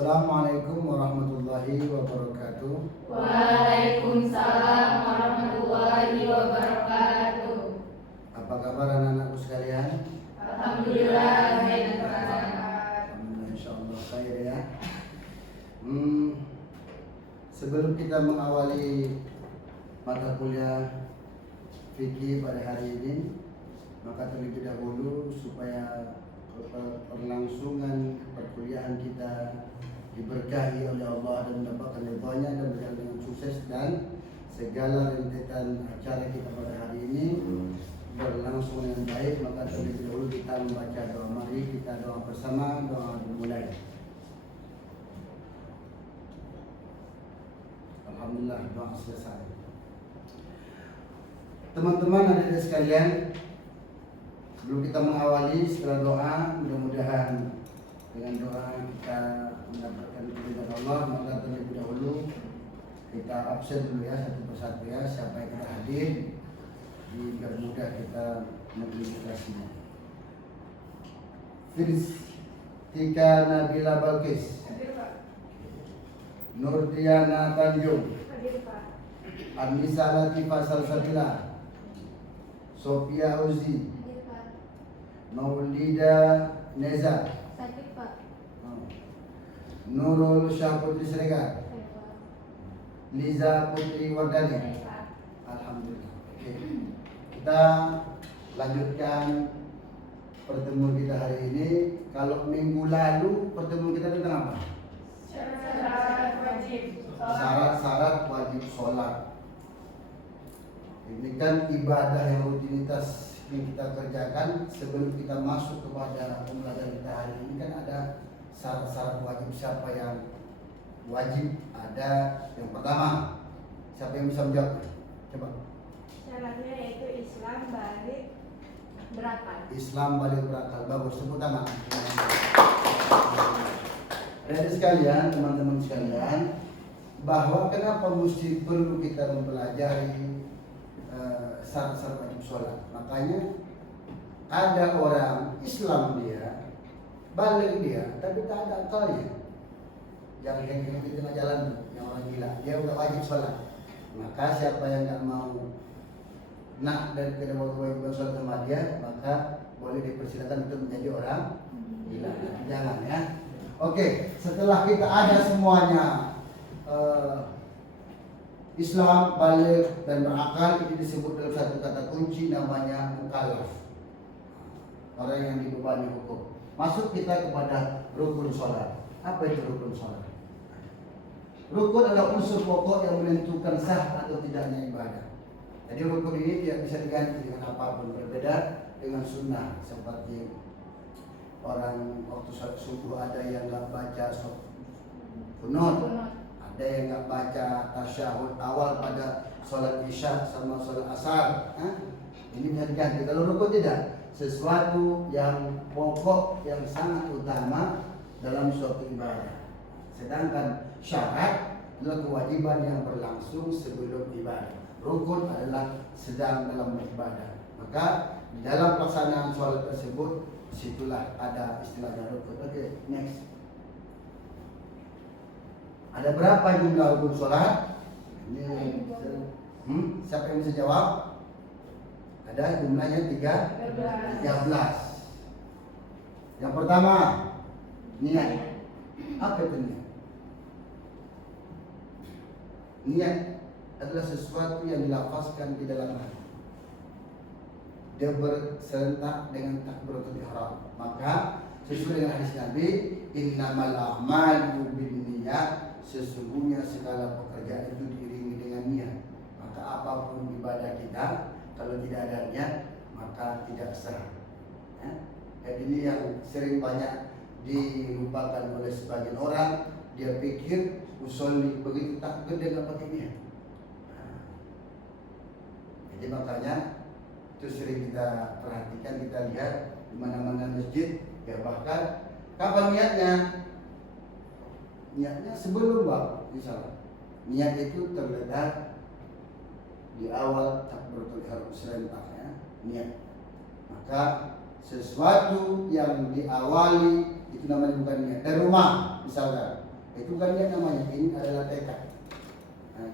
Assalamualaikum warahmatullahi wabarakatuh. Waalaikumsalam warahmatullahi wabarakatuh. Apa kabar anak-anakku sekalian? Alhamdulillah, baik Pak. Alhamdulillah, insyaallah khair ya. Sebelum kita mengawali mata kuliah fikih pada hari ini, maka terlebih dahulu supaya perlangsungan perkuliahan kita diberkahi oleh Allah dan mendapatkan ridhanya dan berjalan dengan sukses, dan segala rentetan acara kita pada hari ini berlangsung dengan baik, maka terlebih dahulu kita membaca doa. Mari kita doa bersama. Doa dimulai. Alhamdulillah, doa selesai. Teman-teman adik-adik sekalian, sebelum kita mengawali setelah doa, mudah-mudahan dengan doa kita mendapatkan keridhaan Allah, maka terlebih dahulu kita absen dulu ya, satu persatu ya, siapa yang kita hadir, biar mudah kita mengidentifikasinya. Tika Nabila Balkis, Hadir Pak. Nurdiana Tanjung, Hadir Pak. Anissa Latifah Salsabila, Sofia Uzi, Hadir Pak. Maulida Neza, Sakit Pak. Nurul Syah Putri Siregar, Hadir Pak. Liza Putri Wardani. Hadir Pak. Alhamdulillah. Oke. Kita lanjutkan pertemuan kita hari ini. Kalau minggu lalu pertemuan kita tentang apa? Syarat wajib. Syarat-syarat wajib sholat. Ini kan ibadah yang rutinitas yang kita kerjakan sebelum kita masuk kepada pembelajaran kita hari ini. Kan ada syarat-syarat wajib. Siapa yang wajib? Ada yang pertama. Siapa yang bisa menjawab? Coba. Syaratnya yaitu Islam, balik, berakal. Islam balik berakal. Bagus, tepuk tangan. Adik sekalian, teman-teman sekalian, bahwa kenapa mesti perlu kita mempelajari syarat-syarat wajib sholat. Makanya ada orang Islam dia, balik dia, tapi tak ada akalnya. Jangan kayak di tengah jalan yang orang gila, dia udah wajib sholat. Maka siapa yang nggak mau nak dan kedua kewajiban sholat sama dia, maka boleh dipersilakan untuk menjadi orang gila. Jangan ya. Oke, setelah kita ada semuanya, Islam, balik, dan berakal, ini disebut dalam satu kata kunci namanya mukallaf, orang yang dibebani hukum. Masuk kita kepada rukun sholat. Apa itu rukun sholat? Rukun adalah unsur pokok yang menentukan sah atau tidaknya ibadah. Jadi rukun ini tidak bisa diganti dengan apapun, berbeda dengan sunnah. Seperti orang waktu sholat subuh ada yang nggak baca kunut, ada yang nggak baca tasyahud awal pada sholat isya sama sholat asar. Ini bisa diganti. Kalau rukun tidak, sesuatu yang pokok yang sangat utama dalam suatu ibadah. Sedangkan syarat adalah kewajiban yang berlangsung sebelum ibadah. Rukun adalah sedang dalam ibadah. Maka di dalam pelaksanaan sholat tersebut, situlah ada istilahnya rukun. Oke, next. Ada berapa jumlah rukun sholat? Ini, siapa yang bisa jawab? Ada jumlahnya 13. Yang pertama, niat. Apa itu niat? Niat adalah sesuatu yang dilafazkan di dalam hati. Dia berserentak dengan takbiratul ihram. Maka sesuai dengan hadis Nabi, innamal a'malu binniyat, sesungguhnya segala pekerjaan itu diiringi dengan niat. Maka apapun ibadah kita, kalau tidak ada niat, maka tidak sah. Jadi ini yang sering banyak dilupakan oleh sebagian orang. Dia pikir usolli, begitu takbir dia nggak pakai niat. Jadi makanya itu sering kita perhatikan, kita lihat di mana-mana masjid, ya bahkan kapan niatnya? Niatnya sebelum waktu misalnya. Niat itu terletak di awal takbiratul ihram serentak ya, niat. Maka sesuatu yang diawali itu namanya bukan niat. Dari rumah misalkan Itu kan dia namanya, ini adalah tekad.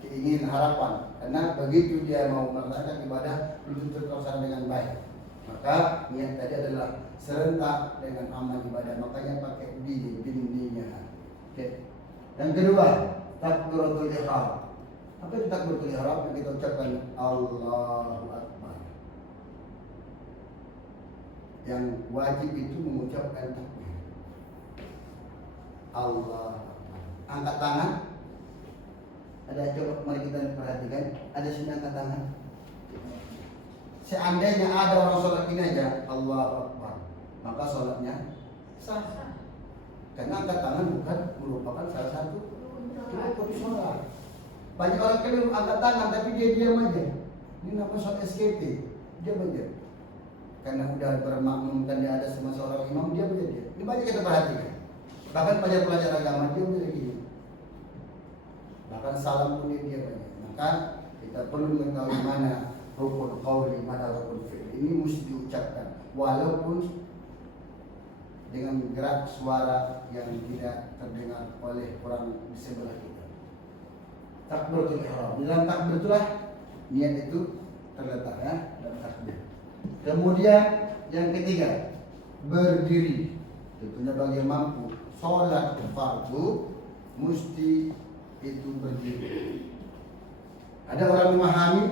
Keinginan, harapan. Karena begitu dia mau melaksanakan ibadah untuk terlaksana dengan baik, maka niat tadi adalah serentak dengan amal ibadah. Makanya pakai bindinya. Oke. Yang kedua, takbiratul ihram. Apa itu takbiratul ihram? Yang kita ucapkan Allahu Akbar. Yang wajib itu mengucapkan takbir. Allah. Angkat tangan. Ada, coba mari kita perhatikan. Ada sini angkat tangan. Seandainya ada orang sholat ini aja Allahu Akbar, maka sholatnya sah. Karena angkat tangan bukan merupakan salah satu rukun sholat. Banyak orang keliru angkat tangan tapi dia diam aja. Ini namanya sholat SKT. Diam aja. Karena udah bermakmum dan dia ada sama seorang imam, dia aja. Ini banyak kita perhatikan. Bahkan pelajar agama dia menjadi gini. Bahkan salam pun dia banyak. Maka kita perlu mengetahui mana rukun qauli, mana rukun fi'li. Ini mesti diucapkan walaupun dengan gerak suara yang tidak terdengar oleh orang di sebelah kita. Takbiratul ihram. Dalam takbir itulah niat itu terletak ya, dalam takbir. Kemudian yang ketiga, berdiri. Tentunya bagi yang mampu sholat fardu mesti itu berdiri. Ada orang memahami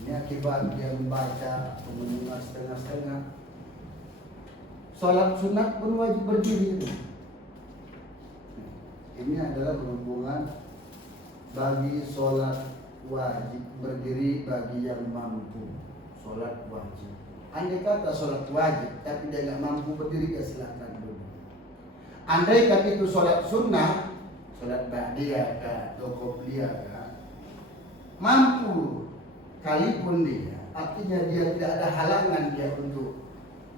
ini akibat dia membaca atau mendengar setengah-setengah. Sholat sunat pun wajib berdiri. Ini adalah berhubungan bagi sholat wajib berdiri bagi yang mampu. Sholat wajib. Andai kata sholat wajib tapi dia nggak mampu berdiri, ya silakan dulu. Andai kata itu sholat sunnah, sholat ba'diyah atau qobliyah mampu kalipun dia, artinya dia tidak ada halangan dia untuk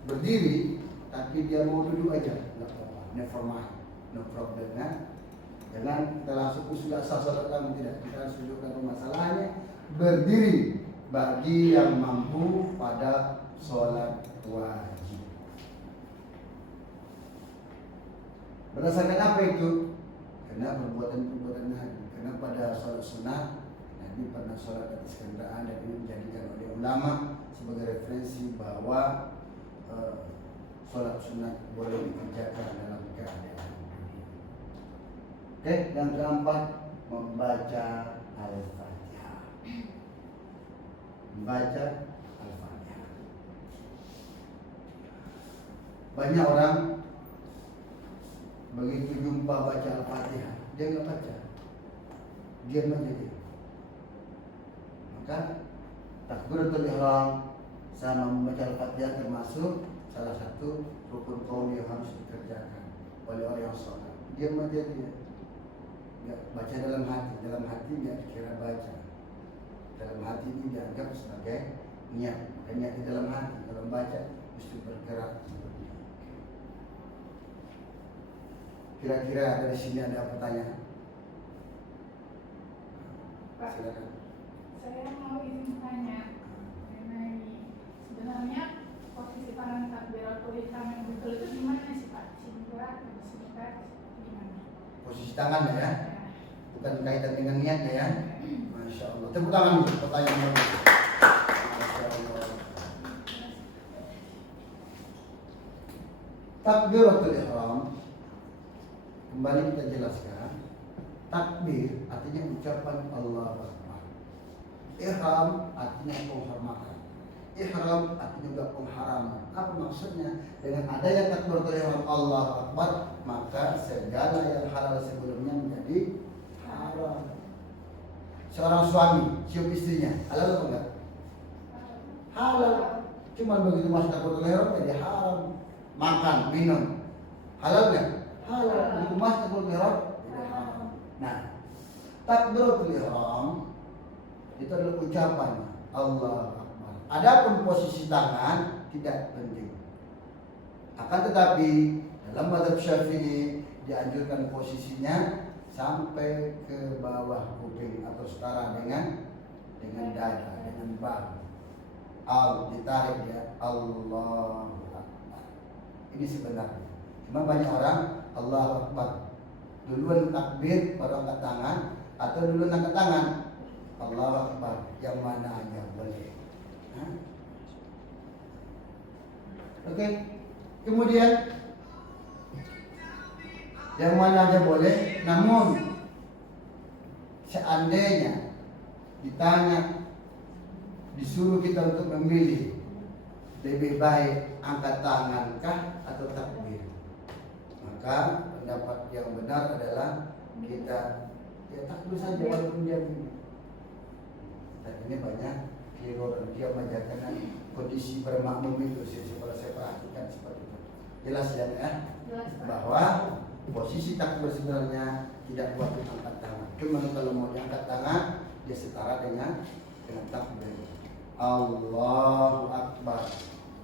berdiri, tapi dia mau duduk aja, nggak apa-apa, never mind, no problem ya. Jangan kita langsung sudah sah sholat kamu, tidak. Kita harus tunjukkan masalahnya berdiri bagi yang mampu pada sholat wajib. Berdasarkan apa itu? Karena perbuatan-perbuatan Nabi. Karena pada sholat sunnah Nabi pernah sholat atas kendaraan, dan ini dijadikan oleh ulama sebagai referensi bahwa sholat sunat boleh dikerjakan dalam keadaan. Oke, yang keempat, membaca Al-Fatihah. Membaca Al-Fatihah. Banyak orang begitu jumpa baca Al-Fatihah, dia nggak baca, diam aja dia. Maka takbiratul ihram sama membaca Al-Fatihah termasuk salah satu rukun qauli yang harus dikerjakan oleh orang yang sholat. Diam aja dia, nggak baca dalam hati nggak dikira baca. Dalam hati ini dianggap sebagai niat, niat di dalam hati. Dalam baca mesti bergerak. Kira-kira dari sini ada pertanyaan? Pak, Silakan. saya mau izin bertanya mengenai sebenarnya posisi tangan takbiratul ihram yang betul itu gimana sih Pak? Singkat atau singkat gimana? Posisi tangannya ya, bukan kaitan dengan niatnya ya. Masya Allah. Tepuk tangan untuk pertanyaan ini. Masya Allah. Takbiratul ihram, kembali kita jelaskan. Takbir artinya ucapan Allahu Akbar. Ihram artinya penghormatan. Ihram artinya juga pengharaman. Apa maksudnya? Dengan adanya takbiratul ihram Allahu Akbar, maka segala yang halal sebelumnya menjadi haram. Seorang suami cium istrinya, halal atau enggak? Halal. Cuma begitu masuk takbiratul ihram jadi haram. Makan, minum, halal enggak? Halal. Begitu masuk takbiratul ihram jadi haram. Nah, takbiratul ihram itu adalah ucapan Allahu Akbar. Adapun posisi tangan tidak penting. Akan tetapi dalam mazhab Syafi'i dianjurkan posisinya sampai ke bawah kuping atau setara dengan dada, dengan bahu. Ditarik ya, Allahu Akbar. Ini sebenarnya. Cuma banyak orang Allahu Akbar Duluan takbir baru angkat tangan, atau duluan angkat tangan Allahu Akbar, yang mana aja boleh. Oke. Kemudian yang mana aja boleh, namun seandainya ditanya, disuruh kita untuk memilih, lebih baik angkat tangankah atau takbir, maka pendapat yang benar adalah kita ya takbir saja walaupun dia begini. Dan ini banyak keliru dia menjaga kondisi bermakmum itu kalau saya perhatikan seperti itu. Jelas ya, Jelas, Pak. bahwa posisi takbir sebenarnya tidak wajib angkat tangan. Cuma kalau mau diangkat tangan, dia setara dengan takbir. Allahu Akbar.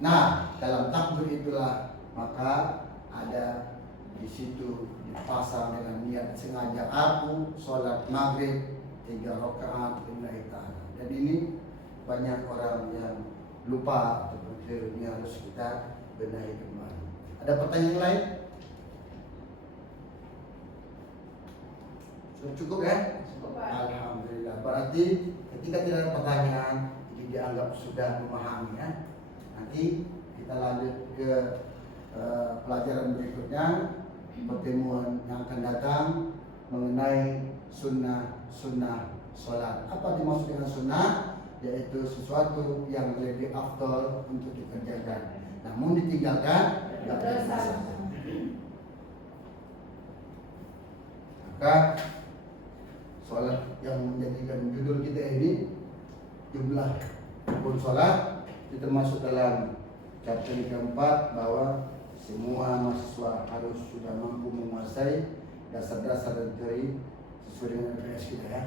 Nah, dalam takbir itulah maka ada di situ dipasang dengan niat sengaja aku sholat maghrib 3 rakaat lillahi ta'ala. Dan ini banyak orang yang lupa atau ini harus kita benahi kembali. Ada pertanyaan lain? Cukup ya? Cukup, Pak. Alhamdulillah. Berarti ketika tidak ada pertanyaan, ini dianggap sudah memahami ya. Nanti kita lanjut ke pelajaran berikutnya, pertemuan yang akan datang mengenai sunnah sholat. Apa dimaksud dengan sunnah? Yaitu sesuatu yang lebih afdal untuk dikerjakan. Namun ditinggalkan tidak berdosa. Maka sholat yang menjadikan judul kita ini jumlah rukun sholat itu termasuk dalam chapter yang keempat, bahwa semua mahasiswa harus sudah mampu menguasai dasar-dasar dan teori sesuai dengan LPS kita ya.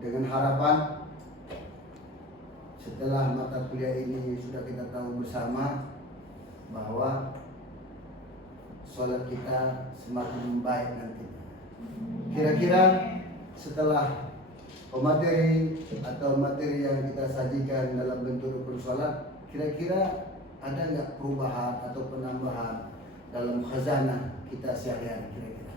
Dengan harapan setelah mata kuliah ini sudah kita tahu bersama bahwa sholat kita semakin membaik nanti. Kira-kira setelah pemateri atau materi yang kita sajikan dalam bentuk rukun sholat, kira-kira ada nggak perubahan atau penambahan dalam khazanah kita sehari-hari kira-kira?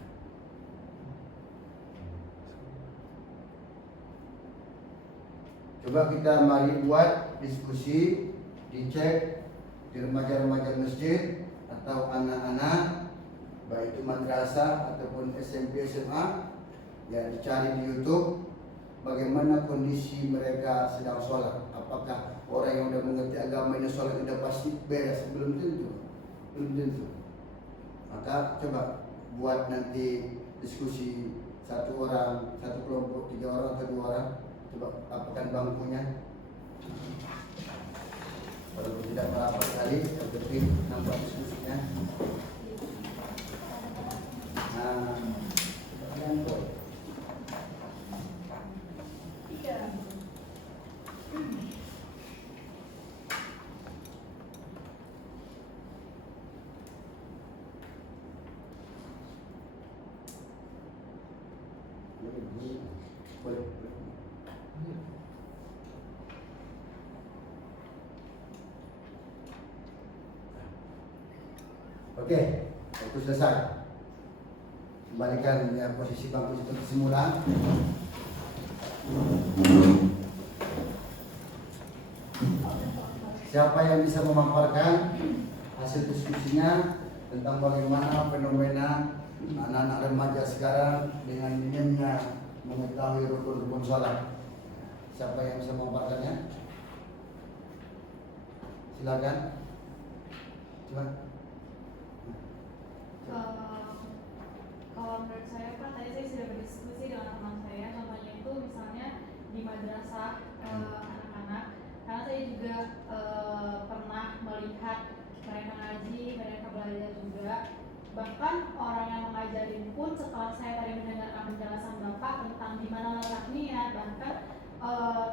Coba kita mari buat diskusi, dicek di remaja-remaja masjid atau anak-anak, baik itu madrasah ataupun SMP SMA, ya dicari di YouTube bagaimana kondisi mereka sedang sholat. Apakah orang yang sudah mengerti agamanya sholat sudah pasti beres? Belum tentu, belum tentu. Maka coba buat nanti diskusi, satu orang, satu kelompok, 3 orang atau 2 orang. Coba apakan bangkunya, walaupun tidak merapat sekali, yang penting nampak diskusinya. Nah, kalian boy. Boleh. Oke, itu selesai. Kembalikan ya posisi bangku seperti semula. Siapa yang bisa memaparkan hasil diskusinya tentang bagaimana fenomena anak-anak remaja sekarang dengan minimnya mengetahui rukun-rukun sholat? Siapa yang bisa memaparkannya? Silakan. Coba. Kalau menurut saya Pak, tadi saya sudah berdiskusi dengan teman saya, contohnya itu misalnya di madrasah anak-anak, karena saya juga pernah melihat mereka ngaji, mereka belajar juga. Bahkan orang yang mengajarin pun setelah saya tadi mendengarkan penjelasan Bapak tentang di mana letak niat, bahkan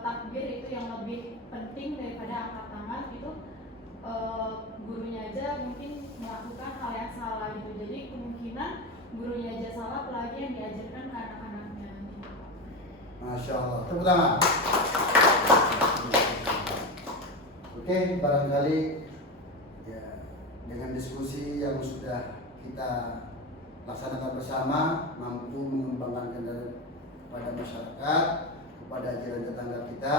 takbir itu yang lebih penting daripada angkat tangan, itu gurunya aja mungkin melakukan hal yang salah gitu. Jadi kemungkinan gurunya aja salah, apalagi yang diajarkan ke anak-anaknya gitu. Masya Allah, tepuk tangan. Oke, Oke, barangkali ya dengan diskusi yang sudah kita laksanakan bersama mampu mengembangkan kepada masyarakat, kepada jiran tetangga kita.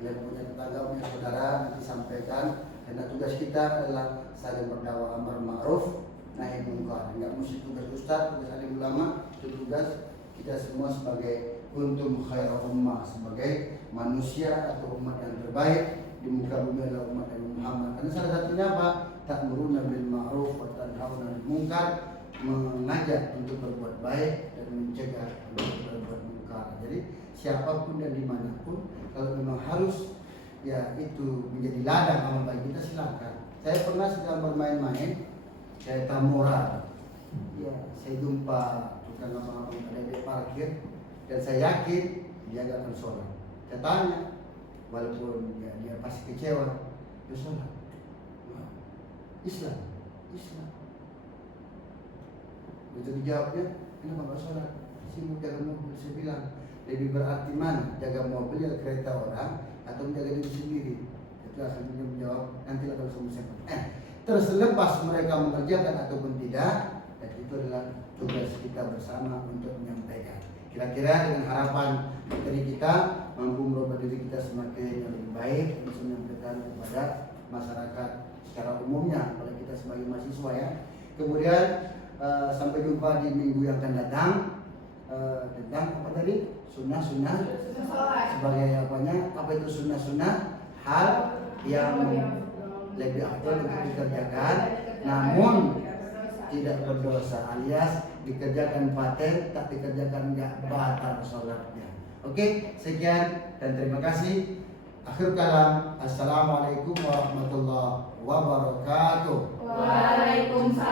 Kalian punya tetangga, punya saudara, nanti sampaikan. Karena tugas kita adalah saling berdakwah amar ma'ruf nahi munkar. Enggak mesti tugas ustaz, tugas alim ulama, itu tugas kita semua sebagai kuntum khairu ummah, sebagai manusia atau umat yang terbaik di muka bumi adalah umat Nabi Muhammad. Karena salah satunya apa? Ta'muruna bil ma'ruf wa tanhauna 'anil munkar, mengajak untuk berbuat baik dan mencegah untuk berbuat munkar. Jadi siapapun dan dimanapun, kalau memang harus ya itu menjadi ladang amal baik kita, silakan. Saya pernah sedang bermain-main, saya tamoral. Ya, saya jumpa tukang abang-abang ada parkir dan saya yakin dia gak akan sholat. Saya tanya, walaupun ya, dia pasti kecewa, dia sholat. Nah, Islam. Begitu dijawabnya, kenapa gak sholat? Sibuk jaga mobil. Saya bilang, lebih berarti mana jaga mobil, jaga kereta orang, atau menjaga diri sendiri? Itu akhirnya menjawab, nanti lah kalau semua terus lepas mereka mengerjakan ataupun tidak, dan itu adalah tugas kita bersama untuk menyampaikan. Kira-kira dengan harapan dari kita mampu merubah diri kita semakin lebih baik dan menyampaikan kepada masyarakat secara umumnya, kepada kita sebagai mahasiswa ya. Kemudian sampai jumpa di minggu yang akan datang tentang apa tadi? Sunnah-sunnah sebagai apanya? Apa itu sunnah-sunnah? Hal yang lebih afdal untuk dikerjakan, namun tidak berdosa, alias dikerjakan paten tak dikerjakan enggak batal sholatnya. Oke, sekian dan terima kasih. Akhir kalam, assalamualaikum warahmatullahi wabarakatuh. Waalaikumsalam.